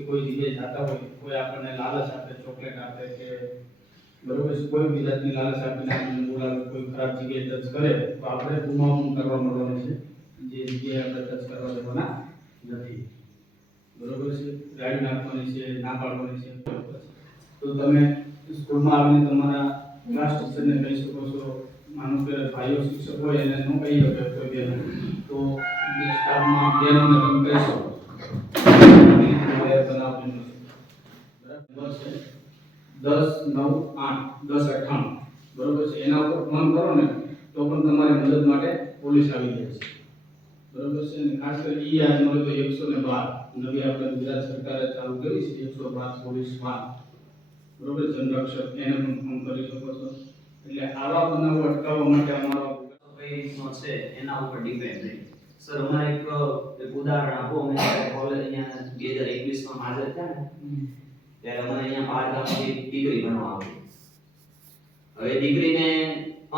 કે કોઈ જગ્યાએ જાતા હોય, કોઈ આપણને લાલચ આપે, ચોકલેટ આપે કે બરોબર છે, કોઈ બી જાતની લાલચ આપીને આપણને બોલાવે, કોઈ ખરાબ જગ્યાએ ટચ કરે તો આપણે બૂમાબૂમ કરવા મળવાની છે, જે જગ્યાએ આપણે ટચ કરવા દેવાના નથી. બરોબર છે, ગાડી નાખવાની છે, ના પાડવાની છે. તો તમે સ્કૂલમાં આવીને તમારા ક્લાસ ટીચરને કહી શકો છો. માનો કે ભાઈઓ શિક્ષક હોય એને ન કહી શકે કોઈ બેન, તો સ્ટાફમાં બેનોને તમે કહી શકો. બનાવવાનું છે. બરાબર છે, 10 9 8 10 98. બરોબર છે, એના ઉપર ફોન કરો ને તો પણ તમારી મદદ માટે પોલીસ આવી જાય છે. બરોબર છે, અને ખાસ કરી ઈ આજ મળે તો 112 નવી આપણે ગુજરાત સરકારે ચાલુ કરી છે, 112 પોલીસ વાન. બરોબર, જનરક્ષક એને પણ ફોન કરી શકો છો. એટલે આવા બનાવો અટકાવવા માટે અમારો કઈ રીતનો છે એના ઉપર ડિપેન્ડ રહે. સર અમારે એક ઉદાહરણ આપો. અમે કોલેજ અહીંયા 2021 માં હાજર થયા ને ત્યારે અમારે અહીંયા 12 ગામથી દીકરી ભણવા આવી. હવે દીકરીને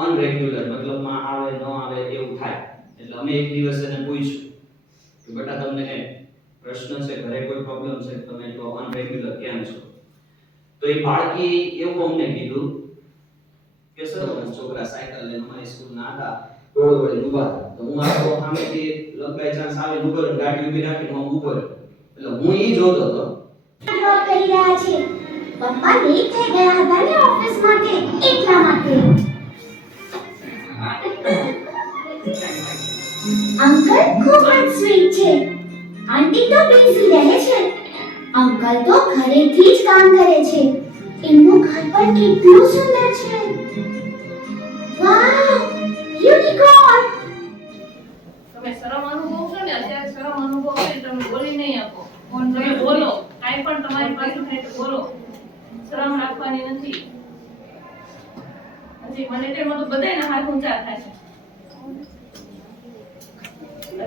અનરેગ્યુલર મતલબમાં આવે ન આવે એવું થાય. એટલે અમે એક દિવસ એને પૂછ્યું કે બેટા તમને કઈ પ્રશ્ન છે, ઘરે કોઈ પ્રોબ્લેમ છે, તમે તો અનરેગ્યુલર કેમ છો? તો એ બાળકી એવું અમને કીધું કે સર છોકરા સાયકલ લઈને અમારી સ્કૂલ ના હતા, રોડ વડે ઊભા હતા. તો હું આખો સામેથી લંબાઈ ચાન્સ આવે ઉપર ગાડી ઊભી રાખીને હું ઉપર, એટલે હું ઈ જોતો હતો. ડ્રોપ કરી રહ્યા છે. પપ્પા લેટ થઈ ગયા હતા ને ઓફિસ માટે, એટલા માટે. અંકલ ખૂબ જ સ્વીટ છે. આંટી તો બિઝી રહે છે. અંકલ તો ઘરેથી જ કામ કરે છે. એમનું ઘર પણ કેટલું સુંદર છે. વાવ, યુનિકોર્ન. તમે શરમ અનુભવશો ને, અત્યારે શરમ અનુભવ છે, તમે બોલી નહીં આપો. તમે બોલો, કાંઈ પણ તમારી પાસે થાય તો બોલો. શરમ રાખવાની નથી. હજી મને તેમ તો બધાયના હાથ ઊંચા થાય છે.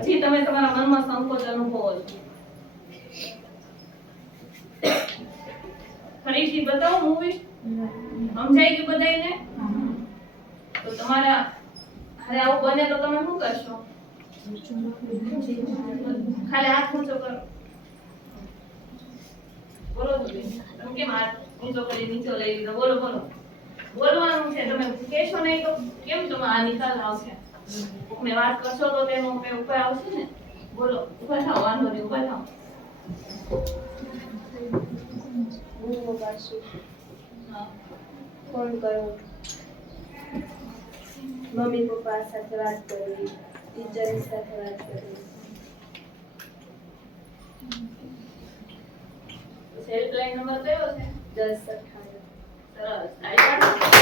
હજી તમે તમારા મનમાં સંકોચ અનુભવો છો. ફરીથી બતાવો મૂવી. સમજાઈ ગયું બધાયને? તો તમારા અરે આવું બને તો તમે શું કરશો? ખાલી હાથ ઊંચો કરો. બોલો તો બેન. તમે કેમ હાથ ઊંચો કરી નીચે લઈ લીધો? બોલો બોલો. બોલવાનું છે. તમે કહેશો નહીં તો કેમ તમે આ નિકાલ આવશે? કોકને વાત કરશો તો તેનો ઉપાય આવશે ને. બોલો. ઉભા થાઓ, વાંધો નહીં, ઉભા થાઓ. ફોન કર્યો, મમ્મી પપ્પા સાથે વાત કરી, ટીચર સાથે વાત કરી. હેલ્પલાઇન નંબર કયો છે? 10 58. સરસ. I card